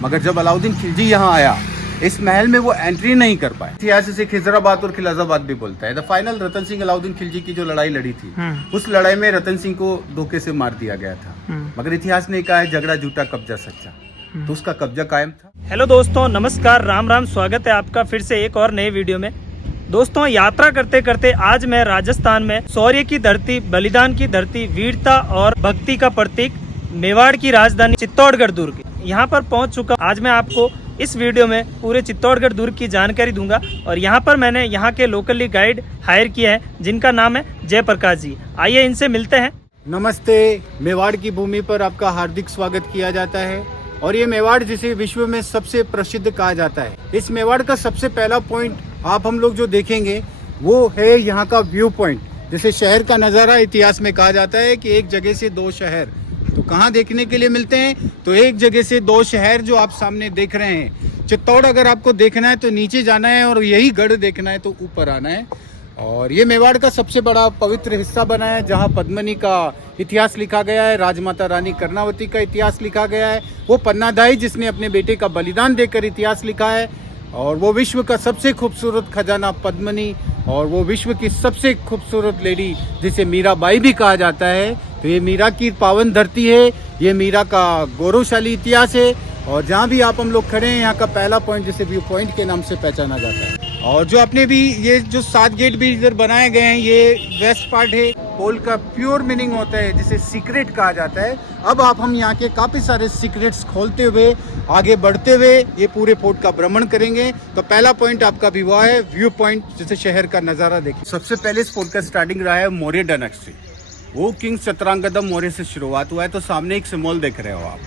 मगर जब अलाउद्दीन खिलजी यहाँ आया, इस महल में वो एंट्री नहीं कर पाए। इतिहास इसे खिजराबाद और खिलाजाबाद भी बोलता है। द फाइनल रतन सिंह अलाउद्दीन खिलजी की जो लड़ाई लड़ी थी, उस लड़ाई में रतन सिंह को धोखे से मार दिया गया था। मगर इतिहास ने कहा है झगड़ा झूठा कब्जा सच्चा, तो उसका कब्जा कायम था। हेलो दोस्तों, नमस्कार, राम राम। स्वागत है आपका फिर से एक और नए वीडियो में। दोस्तों, यात्रा करते करते आज मैं राजस्थान में शौर्य की धरती, बलिदान की धरती, वीरता और भक्ति का प्रतीक मेवाड़ की राजधानी चित्तौड़गढ़ दुर्ग यहाँ पर पहुँच चुका। आज मैं आपको इस वीडियो में पूरे चित्तौड़गढ़ दुर्ग की जानकारी दूंगा और यहाँ पर मैंने यहाँ के लोकली गाइड हायर किए हैं जिनका नाम है जयप्रकाश जी। आइए इनसे मिलते हैं। नमस्ते। मेवाड़ की भूमि पर आपका हार्दिक स्वागत किया जाता है और ये मेवाड़ जिसे विश्व में सबसे प्रसिद्ध कहा जाता है। इस मेवाड़ का सबसे पहला पॉइंट आप हम लोग जो देखेंगे वो है यहाँ का व्यू पॉइंट। जैसे शहर का नज़ारा इतिहास में कहा जाता है कि एक जगह से दो शहर, तो कहाँ देखने के लिए मिलते हैं? तो एक जगह से दो शहर जो आप सामने देख रहे हैं। चित्तौड़ अगर आपको देखना है तो नीचे जाना है और यही गढ़ देखना है तो ऊपर आना है। और ये मेवाड़ का सबसे बड़ा पवित्र हिस्सा बना है जहाँ पद्मिनी का इतिहास लिखा गया है, राजमाता रानी कर्णावती का इतिहास लिखा गया है, वो पन्नादाई जिसने अपने बेटे का बलिदान देकर इतिहास लिखा है, और वो विश्व का सबसे खूबसूरत खजाना पद्मिनी, और वो विश्व की सबसे खूबसूरत लेडी जिसे मीराबाई भी कहा जाता है। तो ये मीरा की पावन धरती है, ये मीरा का गौरवशाली इतिहास है। और जहाँ भी आप हम लोग खड़े हैं यहाँ का पहला पॉइंट जिसे व्यू पॉइंट के नाम से पहचाना जाता है। और जो अपने भी ये जो 7 गेट भी इधर बनाए गए हैं, ये वेस्ट पार्ट है। पोल का प्योर मीनिंग होता है जिसे सीक्रेट कहा जाता है। अब आप हम यहाँ के काफ़ी सारे सीक्रेट्स खोलते हुए आगे बढ़ते हुए ये पूरे फोर्ट का भ्रमण करेंगे। तो पहला पॉइंट आपका भी हुआ है व्यू पॉइंट, जिसे शहर का नज़ारा देखें। सबसे पहले इस फोर्ट का स्टार्टिंग रहा है मौर्य डायनेस्टी। वो किंग चित्रांगदा मौर्य से शुरुआत हुआ है। तो सामने एक सिंबल देख रहे हो आप,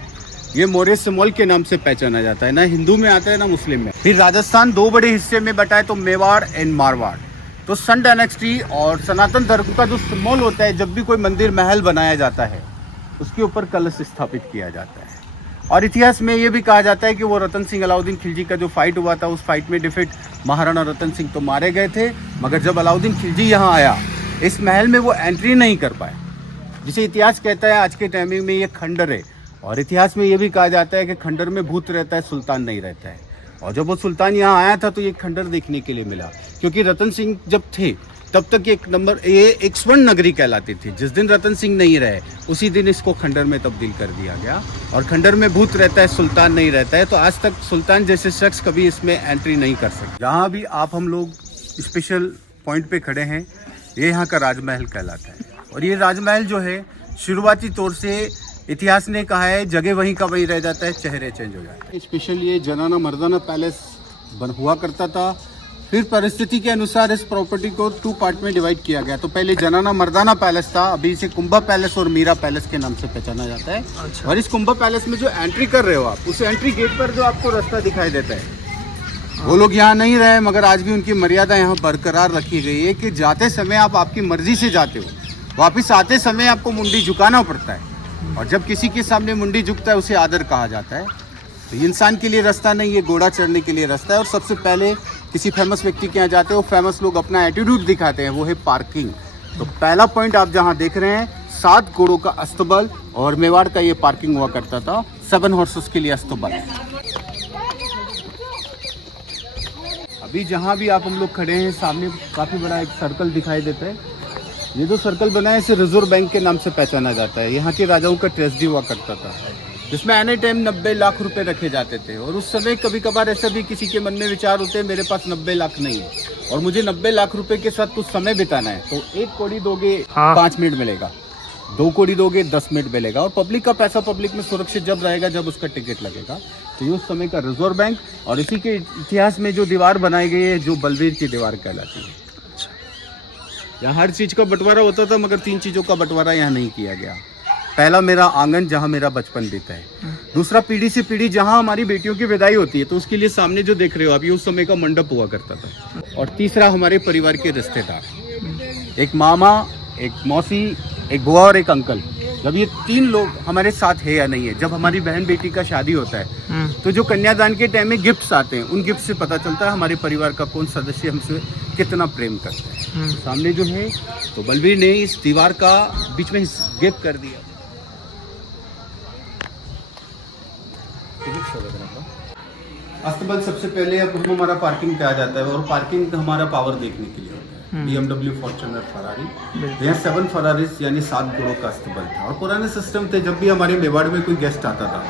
ये मौर्य सिंबल के नाम से पहचाना जाता है। ना हिंदू में आता है ना मुस्लिम में। फिर राजस्थान 2 बड़े हिस्से में बटा है, तो मेवाड़ एंड मारवाड़। तो सन डायनेस्टी और सनातन धर्म का जो सिंबल होता है, जब भी कोई मंदिर महल बनाया जाता है उसके ऊपर कलश स्थापित किया जाता है। और इतिहास में ये भी कहा जाता है कि वो रतन सिंह अलाउद्दीन खिलजी का जो फाइट हुआ था, उस फाइट में डिफीट महाराणा रतन सिंह तो मारे गए थे। मगर जब अलाउद्दीन खिलजी यहाँ आया, इस महल में वो एंट्री नहीं कर पाए, जिसे इतिहास कहता है आज के टाइमिंग में ये खंडर है। और इतिहास में ये भी कहा जाता है कि खंडर में भूत रहता है, सुल्तान नहीं रहता है। और जब वो सुल्तान यहाँ आया था तो ये खंडर देखने के लिए मिला, क्योंकि रतन सिंह जब थे तब तक ये एक स्वर्ण नगरी कहलाती थी। जिस दिन रतन सिंह नहीं रहे उसी दिन इसको खंडर में तब्दील कर दिया गया। और खंडर में भूत रहता है, सुल्तान नहीं रहता है। तो आज तक सुल्तान जैसे शख्स कभी इसमें एंट्री नहीं कर सकते। जहाँ भी आप हम लोग स्पेशल पॉइंट पे खड़े हैं, ये यहाँ का राजमहल कहलाता है। और ये राजमहल जो है शुरुआती तौर से इतिहास ने कहा है जगह वहीं का वहीं रह जाता है, चेहरे चेंज हो जाते हैं। स्पेशल ये जनाना मर्दाना पैलेस हुआ करता था। फिर परिस्थिति के अनुसार इस प्रॉपर्टी को 2 पार्ट में डिवाइड किया गया। तो पहले जनाना मर्दाना पैलेस था, अभी इसे कुंभा पैलेस और मीरा पैलेस के नाम से पहचाना जाता है। अच्छा। और इस कुंभा पैलेस में जो एंट्री कर रहे हो आप, उस एंट्री गेट पर जो आपको रास्ता दिखाई देता है, वो लोग यहाँ नहीं रहे, मगर आज भी उनकी मर्यादा यहाँ बरकरार रखी गई है कि जाते समय आप आपकी मर्जी से जाते हो, वापिस आते समय आपको मुंडी झुकाना पड़ता है। और जब किसी के सामने मुंडी झुकता है उसे आदर कहा जाता है। तो ये इंसान के लिए रास्ता नहीं, ये घोड़ा चढ़ने के लिए रास्ता है। और सबसे पहले किसी फेमस व्यक्ति के यहाँ जाते हो, फेमस लोग अपना एटीट्यूड दिखाते हैं, वो है पार्किंग। तो पहला पॉइंट आप जहाँ देख रहे हैं, 7 घोड़ों का अस्तबल, और मेवाड़ का ये पार्किंग हुआ करता था, 7 हॉर्सेस के लिए अस्तबल। अभी जहाँ भी आप हम लोग खड़े हैं, सामने काफ़ी बड़ा एक सर्कल दिखाई देता है। ये जो सर्कल बना है इसे रिजर्व बैंक के नाम से पहचाना जाता है। यहाँ के राजाओं का ट्रेजरी हुआ करता था, जिसमें एनी टाइम 90 लाख रुपए रखे जाते थे। और उस समय कभी कभार ऐसा भी किसी के मन में विचार होते हैं, मेरे पास 90 लाख नहीं है और मुझे 90 लाख रुपए के साथ कुछ समय बिताना है, तो 1 कौड़ी दोगे 5 मिनट मिलेगा, 2 कौड़ी दोगे 10 मिनट मिलेगा। और पब्लिक का पैसा पब्लिक में सुरक्षित जब रहेगा जब उसका टिकट लगेगा। तो ये उस समय का रिजर्व बैंक। और इसी के इतिहास में जो दीवार बनाई गई है, जो बलवीर की दीवार कहलाती है। यहाँ हर चीज़ का बंटवारा होता था, मगर 3 चीज़ों का बंटवारा यहाँ नहीं किया गया। पहला मेरा आंगन, जहाँ मेरा बचपन बीता है। दूसरा पीढ़ी से पीढ़ी जहाँ हमारी बेटियों की विदाई होती है, तो उसके लिए सामने जो देख रहे हो आप, ये उस समय का मंडप हुआ करता था। और तीसरा हमारे परिवार के रिश्तेदार, एक मामा, एक मौसी, एक बुआ और एक अंकल। जब ये 3 लोग हमारे साथ है या नहीं है, जब हमारी बहन बेटी का शादी होता है तो जो कन्यादान के टाइम में गिफ्ट्स आते हैं, उन गिफ्ट से पता चलता है हमारे परिवार का कौन सदस्य हमसे कितना प्रेम करता है। सामने जो है तो बलवीर ने इस दीवार का बीच में गैप कर दिया। अस्तबल सबसे पहले अब हमारा पार्किंग पे आ जाता है, और पार्किंग हमारा पावर देखने के लिए होता है। BMW, फॉर्च्यूनर, फरारी, यहाँ 7 फरारीज यानी 7 घोड़ों का अस्तबल था। और पुराने सिस्टम थे, जब भी हमारे मेवाड़ में कोई गेस्ट आता था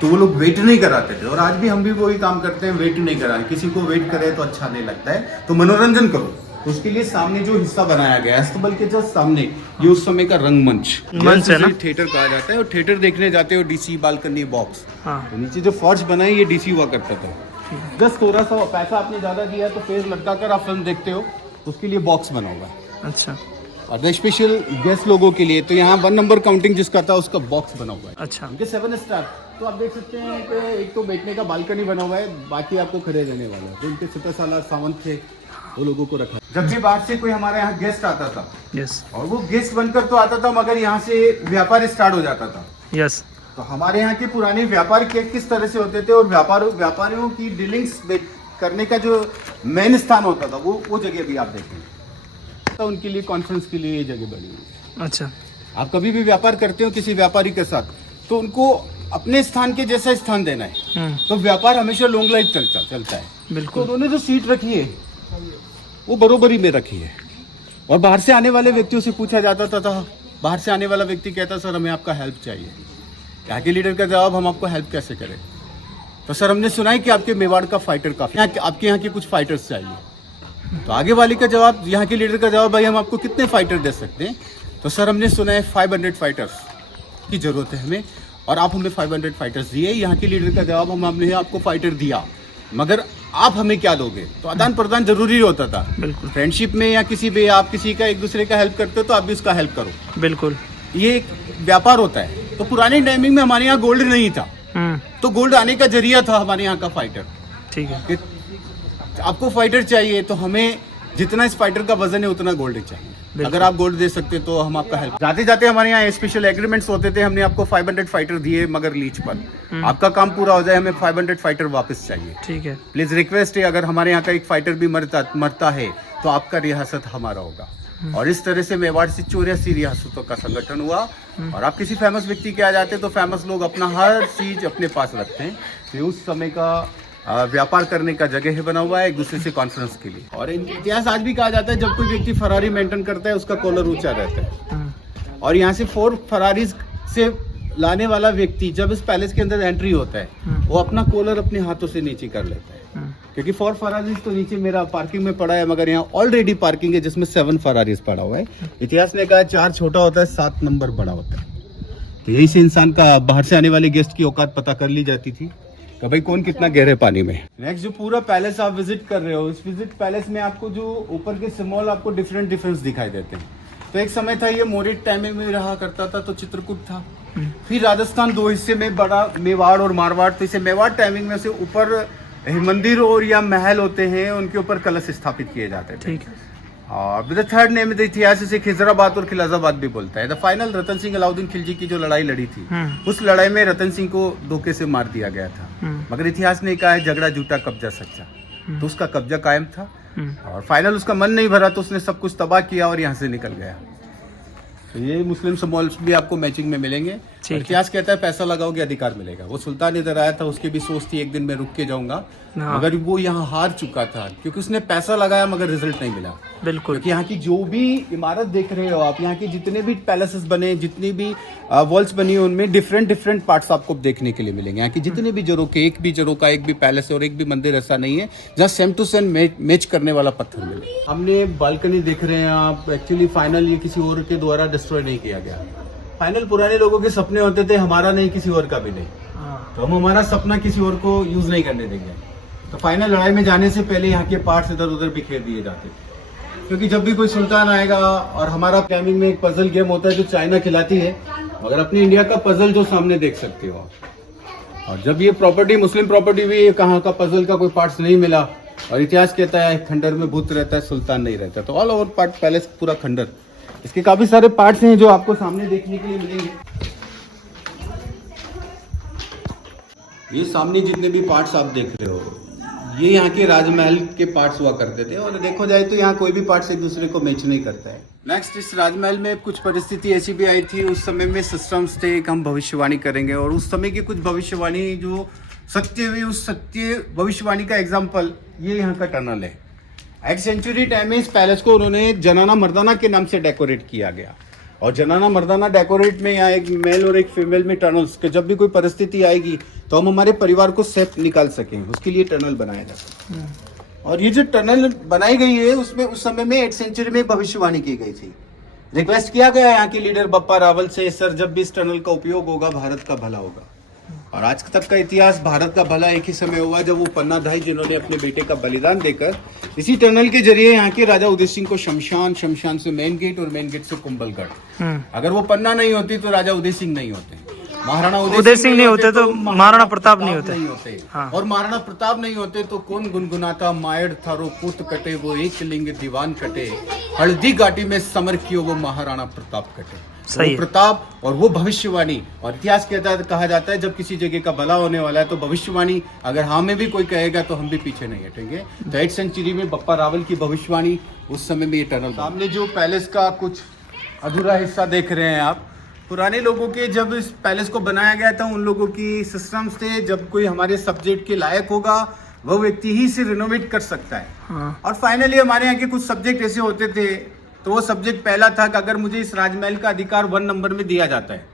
तो वो लोग वेट नहीं कराते थे, और आज भी हम भी वही काम करते हैं, वेट नहीं कराएं। किसी को वेट करे तो अच्छा नहीं लगता है, तो मनोरंजन करो। उसके लिए सामने जो हिस्सा बनाया गया है अस्तबल के जस्ट सामने, ये उस समय का रंगमंच है ना, थिएटर कहा जाता है। और थिएटर देखने जाते हो डीसी बालकनी बॉक्स, हाँ। तो नीचे जो फॉर्ज बना है ये डीसी हुआ करता था। जस्ट थोड़ा सा पैसा आपने ज्यादा दिया तो फेस लटका कर आप फिल्म देखते हो, उसके लिए बॉक्स बना हुआ है। अच्छा, और स्पेशल गेस्ट लोगों के लिए तो यहाँ 1 नंबर काउंटिंग जिसका था उसका बॉक्स बना हुआ है। अच्छा, उनके 7 स्टार तो आप देख सकते हैं कि एक तो बैठने का बालकनी बना हुआ है, बाकी आपको खड़े रहने वाला है। जो उनके 17 साल सावंत थे वो लोगों को रखा। जब भी बाहर से कोई हमारे यहाँ गेस्ट आता था, यस, और वो गेस्ट बनकर तो आता था, मगर यहाँ से व्यापार स्टार्ट हो जाता था। यस, तो हमारे यहाँ के पुराने व्यापार किस तरह से होते थे, और व्यापारियों की डीलिंग्स करने का जो मेन स्थान होता था वो जगह भी आप देखेंगे, तो उनके लिए कॉन्फ्रेंस के लिए ये जगह बनी हुई है। अच्छा, आप कभी भी व्यापार करते हो किसी व्यापारी के साथ, तो उनको अपने स्थान के जैसा स्थान देना है, तो व्यापार हमेशा लॉन्ग लाइफ चलता है। तो बिल्कुल, उन्होंने जो सीट रखी है वो बरोबरी में रखी है। और बाहर से आने वाले व्यक्तियों से पूछा जाता था, बाहर से आने वाला व्यक्ति कहता सर हमें आपका हेल्प चाहिए। यहाँ के लीडर का जवाब, हम आपको हेल्प कैसे करें? तो सर हमने सुना है कि आपके मेवाड़ का फाइटर काफी, आपके यहाँ के कुछ फाइटर्स चाहिए। तो आगे वाले का जवाब, यहाँ के लीडर का जवाब, भाई हम आपको कितने फाइटर दे सकते हैं? तो सर हमने सुना है 500 फाइटर्स की जरूरत है हमें, और आप हमें 500 फाइटर्स दिए। यहाँ के लीडर का जवाब, हमने आपको फाइटर दिया, मगर आप हमें क्या दोगे? तो आदान प्रदान जरूरी होता था। बिल्कुल, फ्रेंडशिप में या किसी भी आप किसी का एक दूसरे का हेल्प करते हो तो आप भी उसका हेल्प करो। बिल्कुल, ये एक व्यापार होता है। तो पुराने टाइमिंग में हमारे यहाँ गोल्ड नहीं था, तो गोल्ड आने का जरिया था हमारे यहाँ का फाइटर। ठीक है, कि आपको फाइटर चाहिए तो हमें जितना इस फाइटर का वजन है उतना गोल्ड चाहिए। अगर आप गोल्ड दे सकते तो हम आपका हेल्प। जाते जाते हमारे यहाँ स्पेशल एग्रीमेंट्स होते थे, हमने आपको 500 फाइटर दिए मगर लीच पर। आपका काम पूरा हो जाए, हमें 500 फाइटर वापस चाहिए। ठीक है, प्लीज रिक्वेस्ट है, अगर हमारे यहाँ का एक फाइटर भी मरता है तो आपका रियासत हमारा होगा। और इस तरह से मेवाड़ से 84 रियासतों का संगठन हुआ। और आप किसी फेमस व्यक्ति के आ जाते तो फेमस लोग अपना हर चीज अपने पास रखते हैं। तो उस समय का व्यापार करने का जगह है बना हुआ है, एक दूसरे से कॉन्फ्रेंस के लिए। और इतिहास आज भी कहा जाता है, जब कोई व्यक्ति फरारी मेंटेन करता है उसका कॉलर ऊंचा रहता है। और यहाँ से 4 फरारीज से लाने वाला व्यक्ति जब इस पैलेस के अंदर एंट्री होता है, वो अपना कॉलर अपने हाथों से नीचे कर लेता है। क्योंकि 4 फरारीज तो नीचे मेरा पार्किंग में पड़ा है, मगर यहाँ ऑलरेडी पार्किंग है जिसमें 7 फरारीज पड़ा हुआ है। इतिहास ने कहा 4 छोटा होता है, 7 नंबर बड़ा होता है। तो यही से इंसान का बाहर से आने वाले गेस्ट की औकात पता कर ली जाती थी कि भाई कौन कितना गहरे पानी में। नेक्स्ट जो पूरा पैलेस आप विजिट कर रहे हो, इस विजिट पैलेस में आपको जो ऊपर के सिम्बॉल आपको डिफरेंट दिखाई देते हैं। तो एक समय था ये मौर्य टाइमिंग में रहा करता था, तो चित्रकूट था। फिर राजस्थान 2 हिस्से में बड़ा, मेवाड़ और मारवाड़। तो इसे मेवाड़ टाइमिंग में से ऊपर मंदिर और या महल होते हैं, उनके ऊपर कलश स्थापित किए जाते थे। ठीक है, और द थर्ड नेम द इतिहास इसे खिजराबाद और खिलाजाबाद भी बोलता है। द फाइनल रतन सिंह अलाउद्दीन खिलजी की जो लड़ाई लड़ी थी, उस लड़ाई में रतन सिंह को धोखे से मार दिया गया था। मगर इतिहास ने कहा है झगड़ा झूठा कब्जा सच्चा, तो उसका कब्जा कायम था। और फाइनल उसका मन नहीं भरा तो उसने सब कुछ तबाह किया और यहाँ से निकल गया। तो ये मुस्लिम सिंबल्स भी आपको मैचिंग में मिलेंगे। इतिहास कहता है पैसा लगाओगे अधिकार मिलेगा। वो सुल्तान इधर आया था, उसकी भी सोच थी एक दिन मैं रुक के जाऊंगा, मगर वो यहाँ हार चुका था क्योंकि उसने पैसा लगाया मगर रिजल्ट नहीं मिला। बिल्कुल, क्योंकि यहाँ की जो भी इमारत देख रहे हो आप, यहाँ के जितने भी पैलेसेस बने, जितनी भी वॉल्स बनी है, उनमें डिफरेंट पार्ट्स आपको देखने के लिए मिलेंगे। यहाँ की जितने भी जरों के, एक भी पैलेस और एक भी मंदिर ऐसा नहीं है जहाँ सेम टू सेम मैच करने वाला पत्थर मिले। हमने बालकनी देख रहे हैं आप, एक्चुअली फाइनल ये किसी और के द्वारा डिस्ट्रॉय नहीं किया गया। फाइनल पुराने लोगों के सपने होते थे, हमारा नहीं, किसी और का भी नहीं। तो हम हमारा सपना किसी और को यूज नहीं करने देंगे। तो फाइनल लड़ाई में जाने से पहले यहाँ के पार्ट्स इधर उधर बिखेर दिए जाते थे। क्योंकि जब भी कोई सुल्तान आएगा, और हमारा गेमिंग में एक पजल गेम होता है जो चाइना खिलाती है, मगर अपनी इंडिया का पजल जो सामने देख सकते हो। और जब ये प्रॉपर्टी मुस्लिम प्रॉपर्टी हुई, कहाँ का पजल का कोई पार्ट्स नहीं मिला। और इतिहास कहता है खंडर में भूत रहता है, सुल्तान नहीं रहता। तो ऑल ओवर पार्ट पैलेस पूरा खंडर, इसके काफी सारे पार्ट्स हैं जो आपको सामने देखने के लिए मिलेंगे। ये सामने जितने भी पार्ट्स आप देख रहे हो, ये यहाँ के राजमहल के पार्ट्स हुआ करते थे। और देखो जाए तो यहाँ कोई भी पार्ट्स एक दूसरे को मैच नहीं करता है। नेक्स्ट, इस राजमहल में कुछ परिस्थिति ऐसी भी आई थी, उस समय में सिस्टम्स थे, एक हम भविष्यवाणी करेंगे। और उस समय की कुछ भविष्यवाणी जो सत्य हुई उस सत्य भविष्यवाणी का एग्जाम्पल ये यहाँ का टनल है। 8th सेंचुरी टाइम में इस पैलेस को उन्होंने जनाना मर्दाना के नाम से डेकोरेट किया गया। और जनाना मर्दाना डेकोरेट में यहाँ एक मेल और एक फीमेल में टनल्स के जब भी कोई परिस्थिति आएगी तो हम हमारे परिवार को सेफ निकाल सकें, उसके लिए टनल बनाया जाता है। और ये जो टनल बनाई गई है उसमें उस समय में 8th सेंचुरी में भविष्यवाणी की गई थी। रिक्वेस्ट किया गया यहाँ के लीडर बप्पा रावल से, सर जब भी इस टनल का उपयोग होगा भारत का भला होगा। और आज तक का इतिहास भारत का भला एक ही समय हुआ जब वो पन्ना भाई जिन्होंने अपने बेटे का बलिदान देकर इसी टनल के जरिए यहाँ के राजा उदय सिंह को शमशान से मेन गेट और मेन गेट से कुंभलगढ़, अगर वो पन्ना नहीं होती तो राजा उदय सिंह नहीं होते, महाराणा उदय सिंह नहीं होते तो महाराणा प्रताप नहीं होते। हाँ। और महाराणा प्रताप नहीं होते तो कौन गुनगुनाता मायड़ थारो पुत कटे वो एक लिंग दीवान कटे, हल्दी घाटी में समर कियो वो महाराणा प्रताप कटे। सही वो प्रताप और वो भविष्यवाणी, और इतिहास कहा जाता है जब किसी जगह का भला होने वाला है तो भविष्यवाणी अगर हमें भी कोई कहेगा तो हम भी पीछे नहीं हटेंगे। तो 8th सेंचुरी में बप्पा रावल की भविष्यवाणी उस समय में ये टनल। सामने जो पैलेस का कुछ अधूरा हिस्सा देख रहे हैं आप, पुराने लोगों के जब इस पैलेस को बनाया गया था उन लोगों की सिस्टम्स थे, जब कोई हमारे सब्जेक्ट के लायक होगा वह व्यक्ति ही इसे रिनोवेट कर सकता है। हाँ। और फाइनली हमारे यहाँ के कुछ सब्जेक्ट ऐसे होते थे, तो वो सब्जेक्ट पहला था कि अगर मुझे इस राजमहल का अधिकार 1 नंबर में दिया जाता है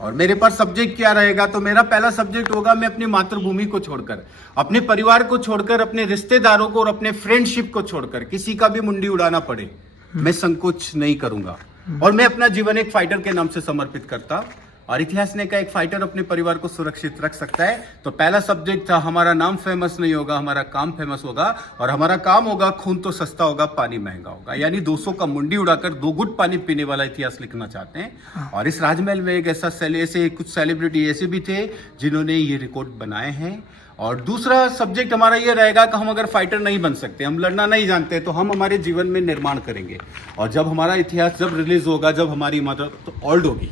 और मेरे पास सब्जेक्ट क्या रहेगा, तो मेरा पहला सब्जेक्ट होगा मैं अपनी मातृभूमि को छोड़कर, अपने परिवार को छोड़कर, अपने रिश्तेदारों को और अपने फ्रेंडशिप को छोड़कर किसी का भी मुंडी उड़ाना पड़े मैं संकोच नहीं करूंगा। और मैं अपना जीवन एक फाइटर के नाम से समर्पित करता। और इतिहास ने कहा एक फाइटर अपने परिवार को सुरक्षित रख सकता है। तो पहला सब्जेक्ट था हमारा नाम फेमस नहीं होगा, हमारा काम फेमस होगा। और हमारा काम होगा खून तो सस्ता होगा, पानी महंगा होगा। यानी 200 का मुंडी उड़ाकर 2 घुट पानी पीने वाला इतिहास लिखना चाहते हैं। और इस राजमहल में एक ऐसे कुछ सेलिब्रिटी ऐसे भी थे जिन्होंने ये रिकॉर्ड बनाए हैं। और दूसरा सब्जेक्ट हमारा ये रहेगा कि हम अगर फाइटर नहीं बन सकते, हम लड़ना नहीं जानते, तो हम हमारे जीवन में निर्माण करेंगे। और जब हमारा इतिहास जब रिलीज होगा, जब हमारी मदर तो ओल्ड होगी,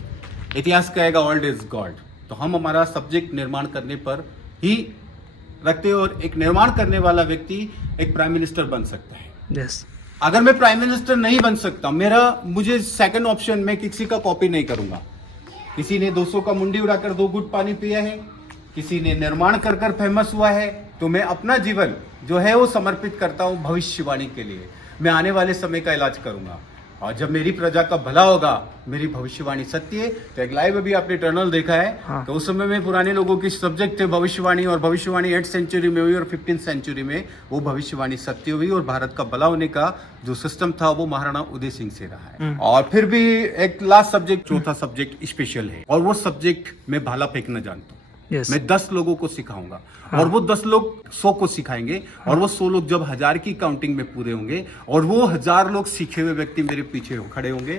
इतिहास कहेगा ओल्ड इज गॉड, तो हम हमारा सब्जेक्ट निर्माण करने पर ही रखते हैं। और एक निर्माण करने वाला व्यक्ति एक प्राइम मिनिस्टर बन सकता है। यस। अगर मैं प्राइम मिनिस्टर नहीं बन सकता, मुझे सेकंड ऑप्शन में किसी का कॉपी नहीं करूंगा। किसी ने 200 का मुंडी उड़ाकर 2 घुट पानी पिया है, किसी ने निर्माण कर कर फेमस हुआ है, तो मैं अपना जीवन जो है वो समर्पित करता हूं भविष्यवाणी के लिए। मैं आने वाले समय का इलाज करूंगा और जब मेरी प्रजा का भला होगा, मेरी भविष्यवाणी सत्य है। तो एक लाइव अभी आपने टनल देखा है। हाँ। तो उस समय में पुराने लोगों की सब्जेक्ट थे भविष्यवाणी, और भविष्यवाणी 8th सेंचुरी में हुई और 15th सेंचुरी में वो भविष्यवाणी सत्य हुई। और भारत का भला होने का जो सिस्टम था वो महाराणा उदय सिंह से रहा है। और फिर भी एक लास्ट सब्जेक्ट, चौथा सब्जेक्ट स्पेशल है, और वो सब्जेक्ट मैं भाला फेंकना जानता हूँ। Yes. मैं 10 लोगों को सिखाऊंगा। हाँ। और वो 10 लोग 100 को सिखाएंगे। हाँ। और वो 100 लोग जब 1000 की काउंटिंग में पूरे होंगे और वो 1000 लोग सीखे हुए व्यक्ति मेरे पीछे खड़े होंगे,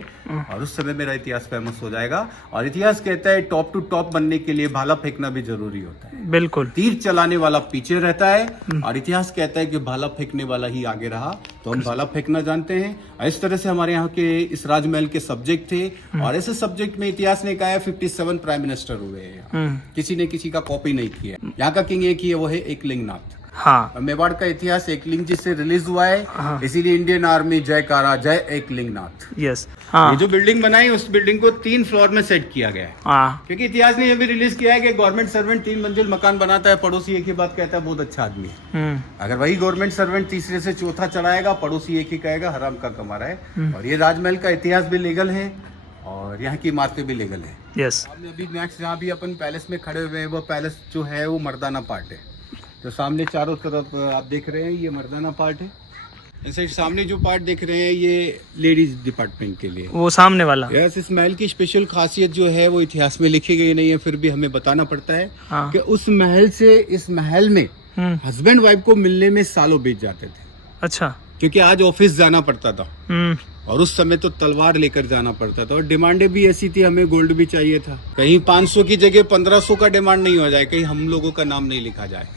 और उस समय मेरा इतिहास फेमस हो जाएगा। और इतिहास कहता है टॉप टू टॉप बनने के लिए भाला फेंकना भी जरूरी होता है। बिल्कुल। तीर चलाने वाला पीछे रहता है और इतिहास कहता है कि भाला फेंकने वाला ही आगे रहा। तो हम भाला फेंकना जानते हैं। इस तरह से हमारे यहाँ के इस राजमहल के सब्जेक्ट थे। और ऐसे सब्जेक्ट में इतिहास ने कहा है 57 प्राइम मिनिस्टर हुए हैं, किसी ने किसी का कॉपी नहीं किया। यहाँ का किंग एक ही है, वो है एकलिंगनाथ। हाँ। मेवाड़ का इतिहास एकलिंग जी से रिलीज हुआ है। हाँ। इसीलिए इंडियन आर्मी जयकारा, जय एकलिंगनाथ। यस। हाँ। ये जो बिल्डिंग बनाई उस बिल्डिंग को 3 फ्लोर में सेट किया गया है। हाँ। क्योंकि इतिहास ने ये भी रिलीज किया है कि गवर्नमेंट सर्वेंट 3 मंजिल मकान बनाता है, पड़ोसी एक ही बात कहता है बहुत अच्छा आदमी है। अगर वही गवर्नमेंट सर्वेंट तीसरे से चौथा चढ़ाएगा, पड़ोसी एक ही कहेगा हराम का कमा रहा है। और ये राजमहल का इतिहास भी लीगल है और यहाँ की इमारतें भी लीगल है। यस। अभी नेक्स्ट जहाँ भी अपन पैलेस में खड़े हुए हैं, वो पैलेस जो है वो मर्दाना पार्ट है। तो सामने चारों तरफ आप देख रहे हैं ये मर्दाना पार्ट है। ऐसे सामने जो पार्ट देख रहे हैं ये लेडीज डिपार्टमेंट के लिए, वो सामने वाला। यस। इस महल की स्पेशल खासियत जो है वो इतिहास में लिखी गई नहीं है, फिर भी हमें बताना पड़ता है। हाँ। कि उस महल से इस महल में हस्बैंड वाइफ को मिलने में सालों बीत जाते थे। अच्छा। क्योंकि आज ऑफिस जाना पड़ता था और उस समय तो तलवार लेकर जाना पड़ता था। और डिमांडें भी ऐसी थी, हमें गोल्ड भी चाहिए था। कहीं 500 की जगह 1500 का डिमांड नहीं हो जाए, कहीं हम लोगों का नाम नहीं लिखा जाए।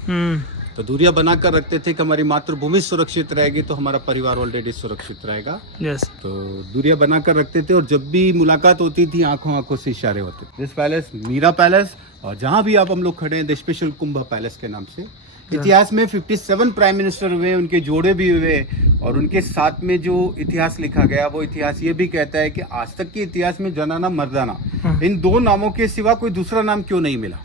तो दूरियां बनाकर रखते थे कि हमारी मातृभूमि सुरक्षित रहेगी तो हमारा परिवार ऑलरेडी सुरक्षित रहेगा। यस। तो दूरियां बनाकर रखते थे। और जब भी मुलाकात होती थी आंखों आंखों से इशारे होते थे। दिस पैलेस मीरा पैलेस, और जहाँ भी आप हम लोग खड़े हैं द स्पेशल कुंभ पैलेस के नाम से। इतिहास में 57 प्राइम मिनिस्टर हुए, उनके जोड़े भी हुए। और उनके साथ में जो इतिहास लिखा गया वो इतिहास ये भी कहता है कि आज तक के इतिहास में जनाना मर्दाना इन 2 नामों के सिवा कोई दूसरा नाम क्यों नहीं मिला।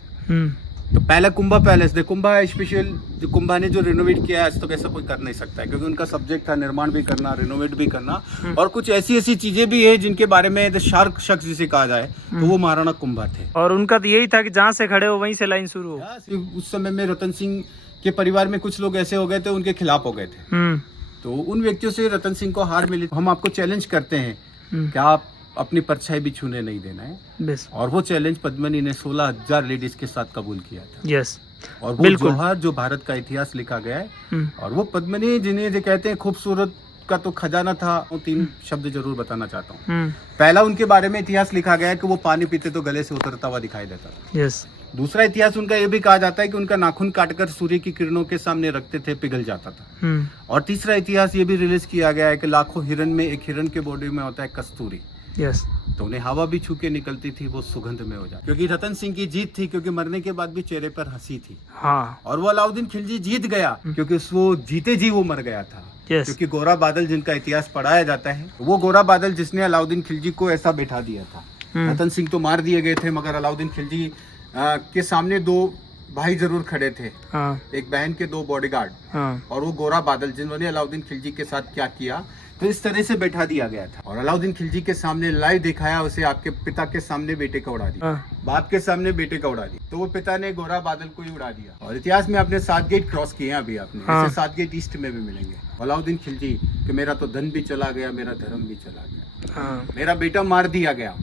तो पहला कुंभा पैलेस थे। कुंभा स्पेशल जो कुंभा ने जो रिनोवेट किया आज तक ऐसा कोई कर नहीं सकता है, क्योंकि उनका सब्जेक्ट था निर्माण भी करना, रिनोवेट भी करना, और कुछ ऐसी ऐसी चीजें भी है जिनके बारे में द शार्क शख्स जिसे कहा जाए तो वो महाराणा कुंभा थे। और उनका तो यही था कि जहाँ से खड़े हो वहीं से लाइन शुरू हो। उस समय में रतन सिंह के परिवार में कुछ लोग ऐसे हो गए थे, उनके खिलाफ हो गए थे, तो उन व्यक्तियों से रतन सिंह को हार मिली। हम आपको चैलेंज करते हैं कि आप अपनी परछाई भी छूने नहीं देना है। बस। और वो चैलेंज पद्मिनी ने 16,000 लेडीज के साथ कबूल किया था। यस। और वो जौहर जो भारत का इतिहास लिखा गया है, और वो पद्मिनी जिन्हें जो कहते हैं खूबसूरत का तो खजाना था, वो 3 शब्द जरूर बताना चाहता हूँ। पहला, उनके बारे में इतिहास लिखा गया है कि वो पानी पीते तो गले से उतरता हुआ दिखाई देता था। यस। दूसरा इतिहास उनका ये भी कहा जाता है कि उनका नाखून काटकर सूर्य की किरणों के सामने रखते थे, पिघल जाता था। और तीसरा इतिहास ये भी रिलीज किया गया है कि लाखों हिरन में एक हिरन के बॉडी में होता है कस्तूरी। यस। तो उन्हें हवा भी छू के निकलती थी, वो सुगंध में हो जाती। क्योंकि रतन सिंह की जीत थी, क्योंकि मरने के बाद भी चेहरे पर हंसी थी। हाँ। और वो अलाउद्दीन खिलजी जीत गया, क्योंकि वो जीते जी वो मर गया था। Yes. क्योंकि गोरा बादल जिनका इतिहास पढ़ाया जाता है, वो गोरा बादल जिसने अलाउद्दीन खिलजी को ऐसा बैठा दिया था। रतन सिंह तो मार दिए गए थे, मगर अलाउद्दीन खिलजी के सामने 2 भाई जरूर खड़े थे। हाँ। एक बहन के 2 बॉडीगार्ड। हाँ। और वो गोरा बादल जिन्होंने अलाउद्दीन खिलजी के साथ क्या किया, तो इस तरह से बैठा दिया गया था। और अलाउद्दीन खिलजी के सामने लाइव दिखाया उसे, आपके पिता के सामने बेटे का उड़ा दिया, बाप के सामने बेटे का उड़ा दिया, तो वो पिता ने गोरा बादल को ही उड़ा दिया। और इतिहास में आपने 7 गेट क्रॉस किए हैं अभी आपने, ऐसे 7 गेट ईस्ट में भी मिलेंगे। अलाउद्दीन खिलजी कि मेरा तो धन भी चला गया, मेरा धर्म भी चला गया, मेरा बेटा मार दिया गया,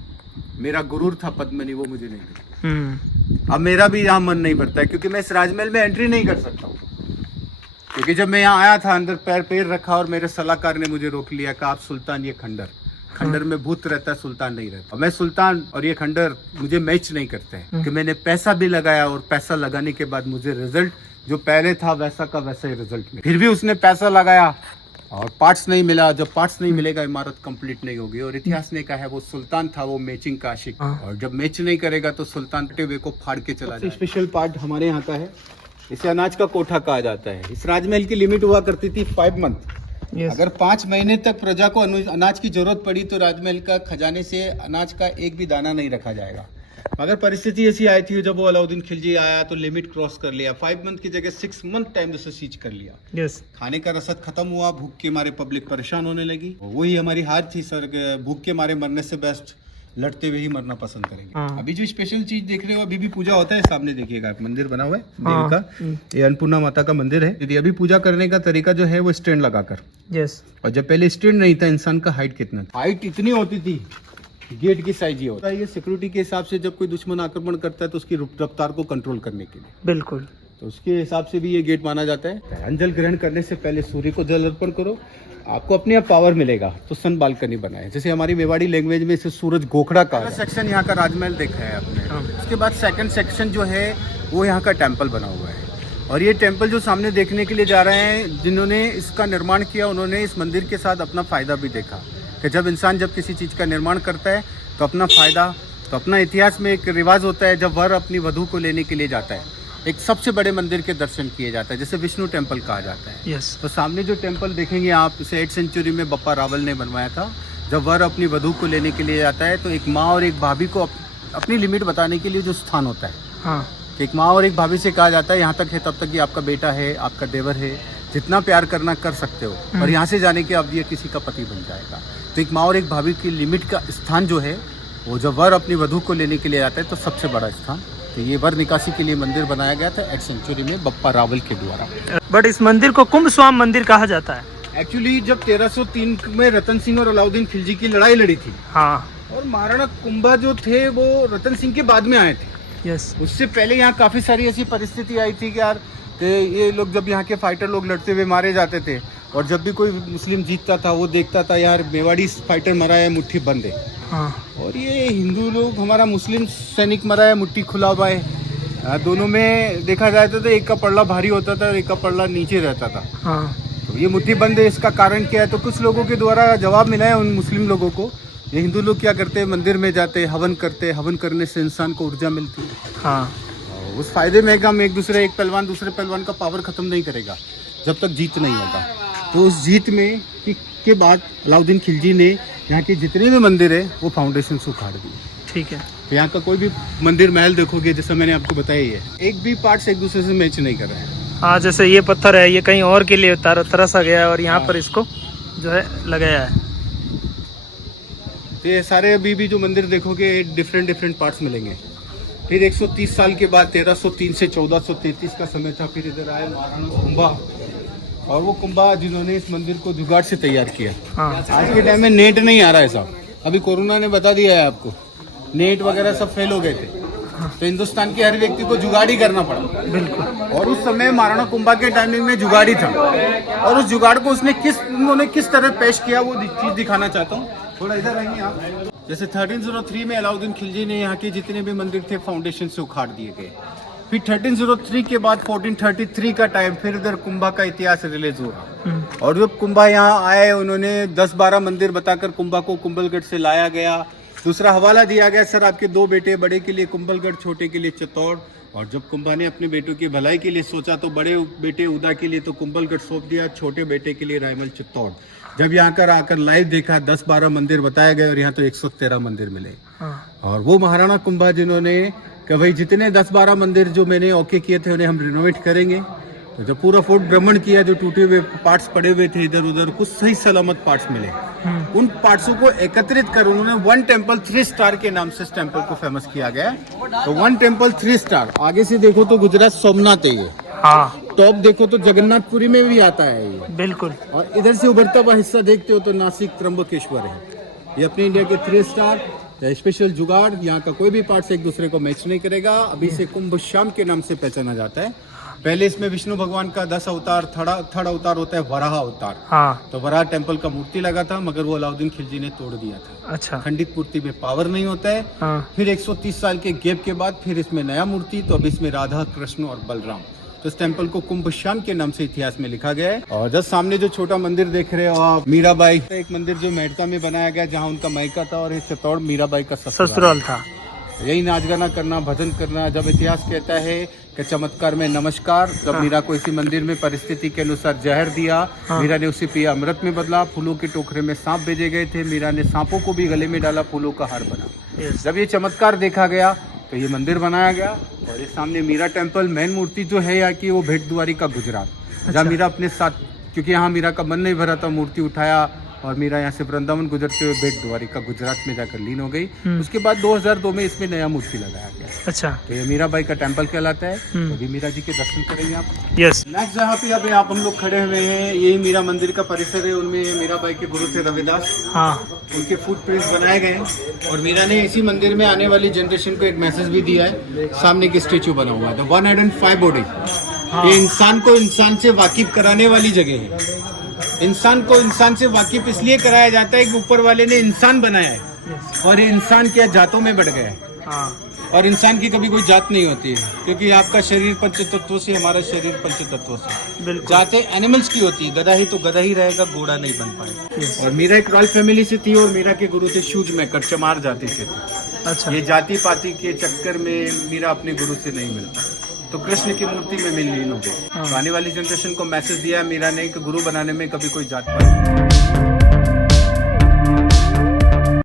मेरा गुरूर था पद्मिनी, वो मुझे नहीं मिला। अब मेरा भी यहाँ मन नहीं भरता है, क्योंकि मैं इस राजमहल में एंट्री नहीं कर सकता हूँ। क्योंकि जब मैं यहाँ आया था, अंदर पैर रखा और मेरे सलाहकार ने मुझे रोक लिया कि आप सुल्तान, ये खंडर में भूत रहता है, सुल्तान नहीं रहता। और मैं सुल्तान और ये खंडर मुझे मैच नहीं करते हैं, कि मैंने पैसा भी लगाया, और पैसा लगाने के बाद मुझे रिजल्ट जो पहले था वैसा का वैसा ही रिजल्ट मिला। फिर भी उसने पैसा लगाया और पार्ट्स नहीं मिला। जब पार्ट्स नहीं मिलेगा, इमारत कंप्लीट नहीं होगी। और इतिहास ने कहा है वो सुल्तान था, वो मैचिंग का आशिक, और जब मैच नहीं करेगा तो सुल्तान टेवे को फाड़ के चला जाए। स्पेशल पार्ट हमारे यहाँ का है, इसे अनाज का कोठा कहा जाता है। इस राजमहल की लिमिट हुआ करती थी 5 मंथ। अगर 5 महीने तक प्रजा को अनाज की जरूरत पड़ी तो राजमहल का खजाने से अनाज का एक भी दाना नहीं रखा जाएगा। मगर परिस्थिति ऐसी आई थी, जब वो अलाउद्दीन खिलजी आया तो लिमिट क्रॉस कर लिया। 5 मंथ की जगह 6 मंथ टाइम से सीज कर लिया। खाने का रसद खत्म हुआ, भूख के मारे पब्लिक परेशान होने लगी। वही हमारी हार थी सर, भूख के मारे मरने से बेस्ट लड़ते हुए ही मरना पसंद करेंगे। अभी जो स्पेशल चीज देख रहे हो, अभी भी पूजा होता है। सामने देखिएगा मंदिर बना हुआ है देवी का, ये अन्नपूर्णा माता का मंदिर है। यदि अभी पूजा करने का तरीका जो है वो स्टैंड लगाकर। यस। और जब पहले स्टैंड नहीं था, इंसान का हाइट कितना था, हाइट इतनी होती थी, गेट की साइज ये होता है। ये सिक्योरिटी के हिसाब से जब कोई दुश्मन आक्रमण करता है तो उसकी रफ्तार को कंट्रोल करने के लिए। बिल्कुल। तो उसके हिसाब से भी ये गेट माना जाता है। अंजल ग्रहण करने से पहले सूर्य को जल अर्पण करो, आपको अपने आप पावर मिलेगा। तो सन बालकनी बना है, जैसे हमारी मेवाड़ी लैंग्वेज में इसे सूरज गोखड़ा का सेक्शन यहाँ का राजमहल देखा है आपने। उसके बाद सेकंड सेक्शन जो है वो यहाँ का टेम्पल बना हुआ है। और ये टेम्पल जो सामने देखने के लिए जा रहे हैं, जिन्होंने इसका निर्माण किया उन्होंने इस मंदिर के साथ अपना फायदा भी देखा कि जब इंसान जब किसी चीज़ का निर्माण करता है तो अपना फायदा, तो अपना इतिहास में एक रिवाज होता है, जब वर अपनी वधू को लेने के लिए जाता है एक सबसे बड़े मंदिर के दर्शन किए जाता है, जैसे विष्णु टेम्पल कहा जाता है। यस। तो सामने जो टेम्पल देखेंगे आप, इसे 8th सेंचुरी में बप्पा रावल ने बनवाया था। जब वर अपनी वधू को लेने के लिए जाता है तो एक माँ और एक भाभी को अपनी लिमिट बताने के लिए जो स्थान होता है, हाँ, एक माँ और एक भाभी से कहा जाता है यहाँ तक है, तब तक ये आपका बेटा है, आपका देवर है, जितना प्यार करना कर सकते हो, और यहाँ से जाने के अब ये किसी का पति बन जाएगा। तो एक माँ और एक भाभी की लिमिट का स्थान जो है, वो जब वर अपनी वधू को लेने के लिए आता है तो सबसे बड़ा स्थान। तो ये वर निकासी के लिए मंदिर बनाया गया था 8th सेंचुरी में बप्पा रावल के द्वारा। बट इस मंदिर को कुंभ स्वाम मंदिर कहा जाता है। एक्चुअली जब 1303 में रतन सिंह और अलाउद्दीन खिलजी की लड़ाई लड़ी थी, हाँ, और महाराणा कुंभा जो थे वो रतन सिंह के बाद में आए थे। यस। उससे पहले यहाँ काफी सारी ऐसी परिस्थिति आई थी कि यार ये लोग जब यहाँ के फाइटर लोग लड़ते हुए मारे जाते थे, और जब भी कोई मुस्लिम जीतता था वो देखता था यार मेवाड़ी फाइटर मरा है, मुट्ठी बंद है, हाँ, और ये हिंदू लोग हमारा मुस्लिम सैनिक मरा है, मुट्ठी खुला हुआ है। दोनों में देखा जाए तो एक का पल्ला भारी होता था, एक का पल्ला नीचे रहता था, हाँ, तो ये मुट्ठी बंद है, इसका कारण क्या है? तो कुछ लोगों के द्वारा जवाब मिला है उन मुस्लिम लोगों को। ये हिंदू लोग क्या करते हैं, मंदिर में जाते, हवन करते, हवन करने से इंसान को ऊर्जा मिलती है, हाँ, उस फायदे में हम एक पहलवान दूसरे पहलवान का पावर खत्म नहीं करेगा जब तक जीत नहीं होगा। तो उस जीत में के बाद अलाउद्दीन खिलजी ने यहाँ के जितने भी मंदिर है वो फाउंडेशन से उखाड़ दिए। ठीक है। तो यहाँ का कोई भी मंदिर महल देखोगे, जैसा मैंने आपको बताया ही है, एक भी पार्ट्स एक दूसरे से मैच नहीं कर रहे हैं। हाँ, जैसे ये पत्थर है, ये कहीं और के लिए तरसा गया है और यहाँ पर इसको जो है लगाया है। तो ये सारे अभी भी जो मंदिर देखोगे डिफरेंट पार्ट्स मिलेंगे। फिर 130 साल के बाद 1303 से 1433 का समय था, फिर इधर आए महाराणा कुंभा, और वो कुंभा जिन्होंने इस मंदिर को जुगाड़ से तैयार किया। हाँ। आज के टाइम में नेट नहीं आ रहा है साहब, अभी कोरोना ने बता दिया है आपको, नेट वगैरह सब फेल हो गए थे, तो हिंदुस्तान के हर व्यक्ति को जुगाड़ ही करना पड़ा। बिल्कुल। और उस समय महाराणा कुंभा के टाइमिंग में जुगाड़ ही था, और उस जुगाड़ को उन्होंने किस तरह पेश किया वो चीज दिखाना चाहता हूँ। थोड़ा इधर आएंगे आप। जैसे 1303 में अलाउद्दीन खिलजी ने यहाँ के जितने भी मंदिर थे फाउंडेशन से उखाड़ दिए गए। फिर 1303 के बाद 1433 का टाइम, फिर उधर कुंभा का इतिहास रिलीज हुआ, और जब कुंभा यहाँ आए उन्होंने 10-12 मंदिर बताकर कुंभा को कुंभलगढ़ से लाया गया। दूसरा हवाला दिया गया, सर आपके 2 बेटे, बड़े के लिए कुंभलगढ़, छोटे के लिए चित्तौड़। और जब कुंभा ने अपने बेटों की भलाई के लिए सोचा तो बड़े बेटे उदा के लिए तो कुंभलगढ़ सौंप दिया, छोटे बेटे के लिए रायमल चित्तौड़। जब यहाँ कर आकर लाइव देखा 10-12 मंदिर बताए गए, और यहाँ तो 113 मंदिर मिले। और वो महाराणा कुंभा जिन्होंने कि भाई जितने 10-12 मंदिर जो मैंने ओके किए थे उन्हें हम रिनोवेट करेंगे। तो जब पूरा फोर्ट भ्रमण किया, जो टूटे हुए पार्ट्स पड़े हुए थे इधर उधर, कुछ सही सलामत पार्ट्स मिले। उन पार्ट्सों को एकत्रित कर उन्होंने 1 टेम्पल 3 स्टार के नाम से इस टेम्पल को फेमस किया गया। तो 1 टेम्पल 3 स्टार, आगे से देखो तो गुजरात सोमनाथ है ये। हाँ। टॉप देखो तो जगन्नाथपुरी में भी आता है ये। बिल्कुल। और इधर से उभरता हुआ हिस्सा देखते हो तो नासिक त्र्यंबकेश्वर है। ये अपने इंडिया के 3 स्टार स्पेशल जुगाड़, यहाँ का कोई भी पार्ट्स एक दूसरे को मैच नहीं करेगा। अभी से कुंभ श्याम के नाम से पहचाना जाता है। पहले इसमें विष्णु भगवान का 10 अवतार, थर्ड अवतार होता है वराह अवतार। हाँ। तो वराह टेम्पल का मूर्ति लगा था, मगर वो अलाउद्दीन खिलजी ने तोड़ दिया था। अच्छा। खंडित मूर्ति में पावर नहीं होता है। हाँ। फिर 130 साल के गैप के बाद फिर इसमें नया मूर्ति, तो अभी इसमें राधा, कृष्ण और बलराम। तो इस टेम्पल को कुंभ श्याम के नाम से इतिहास में लिखा गया है। और जस्ट सामने जो छोटा मंदिर देख रहे हो आप, मीराबाई, एक मंदिर जो मेड़ता में बनाया गया जहाँ उनका मायका था, और चित्तौड़ मीराबाई का ससुराल था। यही नाच गाना करना, भजन करना। जब इतिहास कहता है कि चमत्कार में नमस्कार, जब मीरा को इसी मंदिर में परिस्थिति के अनुसार जहर दिया, मीरा ने उसे पिया, अमृत में बदला। फूलों के टोकरे में सांप भेजे गए थे, मीरा ने सांपों को भी गले में डाला, फूलों का हार बना। जब ये चमत्कार देखा गया तो ये मंदिर बनाया गया। और इस सामने मीरा टेम्पल, मेन मूर्ति जो है यहाँ की वो भेट द्वारी का गुजरात, जहाँ मीरा अपने साथ, क्योंकि यहाँ मीरा का मन नहीं भरा था, मूर्ति उठाया और मीरा यहाँ से वृंदावन गुजरते हुए भेट द्वारी का गुजरात में जाकर लीन हो गई। उसके बाद 2002 में इसमें नया मूर्ति लगाया गया। अच्छा। तो ये मीराबाई का टेम्पल कहलाता है। तो अभी मीरा जी के दर्शन करेंगे आप। यस। नेक्स्ट जहाँ पे अभी आप हम लोग खड़े हुए हैं, यही मीरा मंदिर का परिसर है। उनमें मीराबाई के गुरु थे रविदास। हाँ। उनके फुटप्रिंट्स बनाए गए हैं। और मीरा ने इसी मंदिर में आने वाली जनरेशन को एक मैसेज भी दिया है। सामने एक स्टेचू बना हुआ है, द 105 बॉडी। ये इंसान को इंसान से वाकिफ कराने वाली जगह है। इंसान को इंसान से वाकिफ इसलिए कराया जाता है कि ऊपर वाले ने इंसान बनाया है, और ये इंसान क्या जातों में बढ़ गया है। हाँ। और इंसान की कभी कोई जात नहीं होती है, क्योंकि आपका शरीर पंच तत्वों से, हमारा शरीर पंच तत्वों से। जातें एनिमल्स की होती है, गधा ही तो गधा ही रहेगा, घोड़ा नहीं बन पाएगा। और मीरा एक रॉयल फैमिली से थी, और मीरा के गुरु थे शूज मेकर, चमार जाति से थे। अच्छा। ये जाति पाति के चक्कर में मीरा अपने गुरु से नहीं मिल पाई, तो कृष्ण की मूर्ति में मिल लीन हो गई। आने वाली जनरेशन को मैसेज दिया मीरा ने कि गुरु बनाने में कभी कोई जात पात